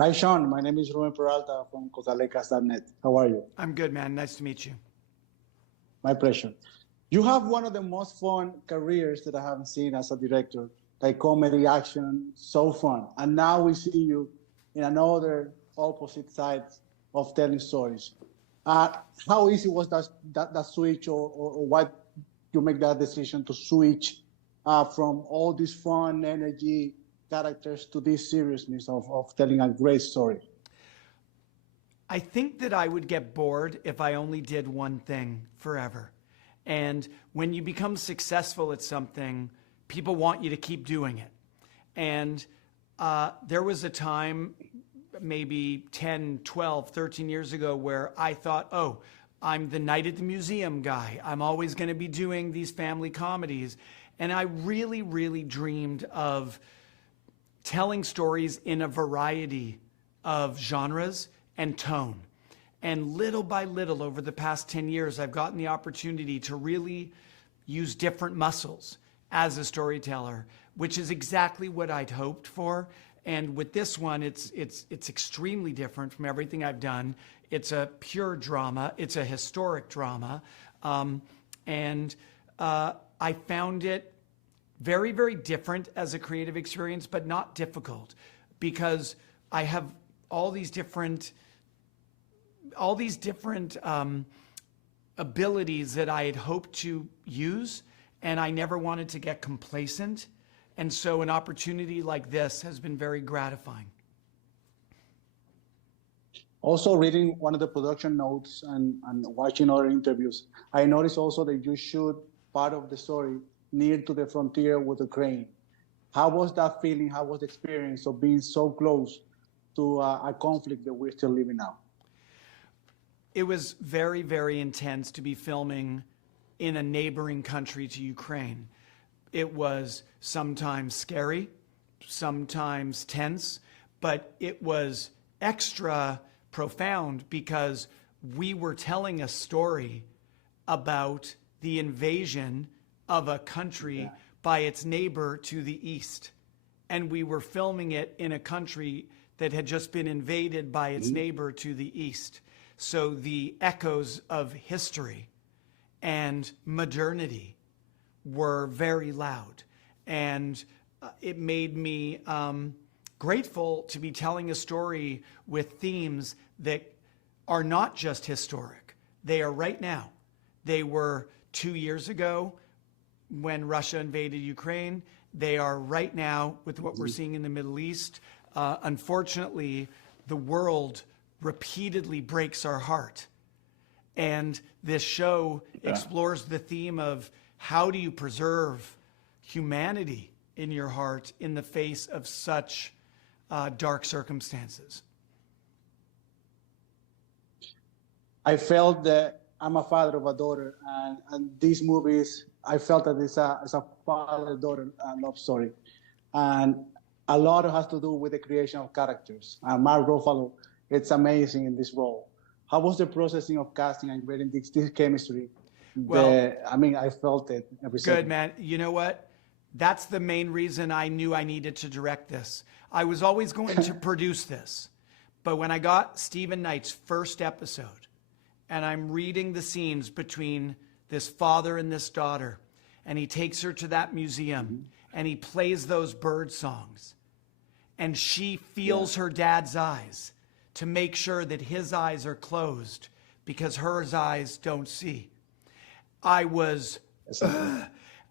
Hi, Shawn. My name is Ruben Peralta from costalecas.net. How are you? I'm good, man. Nice to meet you. My pleasure. You have one of the most fun careers that I have seen as a director, like comedy, action, so fun. And now we see you in another opposite side of telling stories. Uh, how easy was that switch, or why you make that decision to switch from all this fun, energy, characters to this seriousness of telling a great story? I think that I would get bored if I only did one thing forever. And when you become successful at something, people want you to keep doing it. And there was a time, maybe 10, 12, 13 years ago, where I thought, oh, I'm the night at the museum guy. I'm always going to be doing these family comedies. And I really, really dreamed of telling stories in a variety of genres and tone. And little by little, over the past 10 years, I've gotten the opportunity to really use different muscles as a storyteller, which is exactly what I'd hoped for. And with this one, it's extremely different from everything I've done. It's a pure drama. It's a historic drama. I found it very, very different as a creative experience, but not difficult, because I have all these different abilities that I had hoped to use, and I never wanted to get complacent. And so an opportunity like this has been very gratifying. Also, reading one of the production notes and watching other interviews, I noticed also that you shoot part of the story near to the frontier with Ukraine. How was that feeling? How was the experience of being so close to a conflict that we're still living now? It was very, very intense to be filming in a neighboring country to Ukraine. It was sometimes scary, sometimes tense, but it was extra profound because we were telling a story about the invasion of a country by its neighbor to the east. And we were filming it in a country that had just been invaded by its neighbor to the east. So the echoes of history and modernity were very loud. And it made me grateful to be telling a story with themes that are not just historic. They are right now. They were 2 years ago when Russia invaded Ukraine. They are right now with what we're seeing in the Middle East. Unfortunately, the world repeatedly breaks our heart. And this show explores the theme of how do you preserve humanity in your heart in the face of such dark circumstances. I felt that I'm a father of a daughter, and these movies, I felt that it's a father-daughter love story. And a lot has to do with the creation of characters. And Mark Ruffalo, it's amazing in this role. How was the processing of casting and creating this chemistry? Well, I felt it every second. Good, man. You know what? That's the main reason I knew I needed to direct this. I was always going to produce this. But when I got Stephen Knight's first episode, and I'm reading the scenes between this father and this daughter, and he takes her to that museum, and he plays those bird songs, and she feels her dad's eyes to make sure that his eyes are closed because her eyes don't see. I was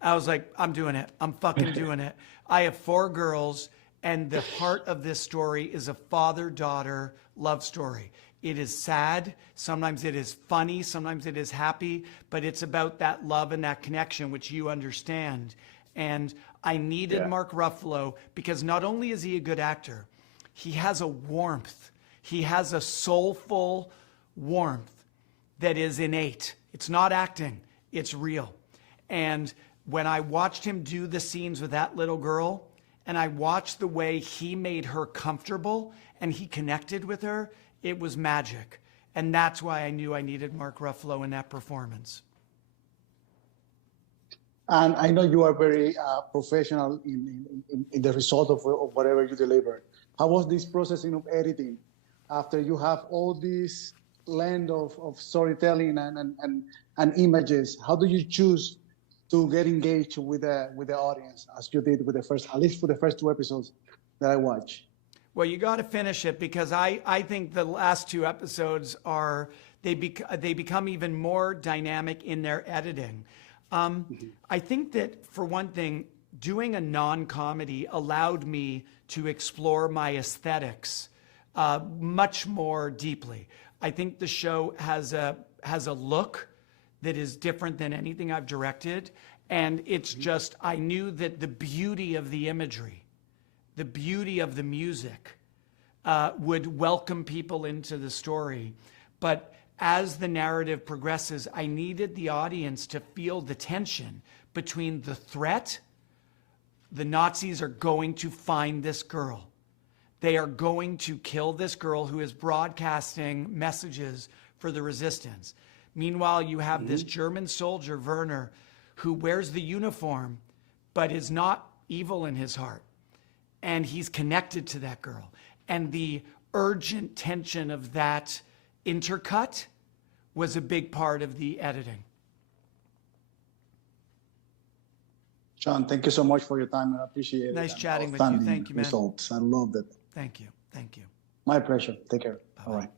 like, I'm doing it. I'm fucking doing it. I have 4 girls, and the heart of this story is a father-daughter love story. It is sad. Sometimes it is funny. Sometimes it is happy. But it's about that love and that connection, which you understand. And I needed Mark Ruffalo because not only is he a good actor, he has a warmth. He has a soulful warmth that is innate. It's not acting. It's real. And when I watched him do the scenes with that little girl, and I watched the way he made her comfortable and he connected with her, it was magic. And that's why I knew I needed Mark Ruffalo in that performance. And I know you are very professional in the result of whatever you deliver. How was this processing of editing after you have all this blend of storytelling and images? How do you choose to get engaged with the audience as you did with the first, at least for the first 2 episodes that I watched? Well, you got to finish it, because I think the last 2 episodes they become even more dynamic in their editing. I think that, for one thing, doing a non-comedy allowed me to explore my aesthetics much more deeply. I think the show has a look that is different than anything I've directed, and it's just, I knew that the beauty of the imagery, the beauty of the music would welcome people into the story. But as the narrative progresses, I needed the audience to feel the tension between the threat. The Nazis are going to find this girl. They are going to kill this girl who is broadcasting messages for the resistance. Meanwhile, you have this German soldier, Werner, who wears the uniform, but is not evil in his heart. And he's connected to that girl. And the urgent tension of that intercut was a big part of the editing. Shawn, thank you so much for your time. I appreciate it. Nice chatting with you. Thank you, man. Results. I loved it. Thank you. Thank you. My pleasure. Take care. Bye-bye. All right.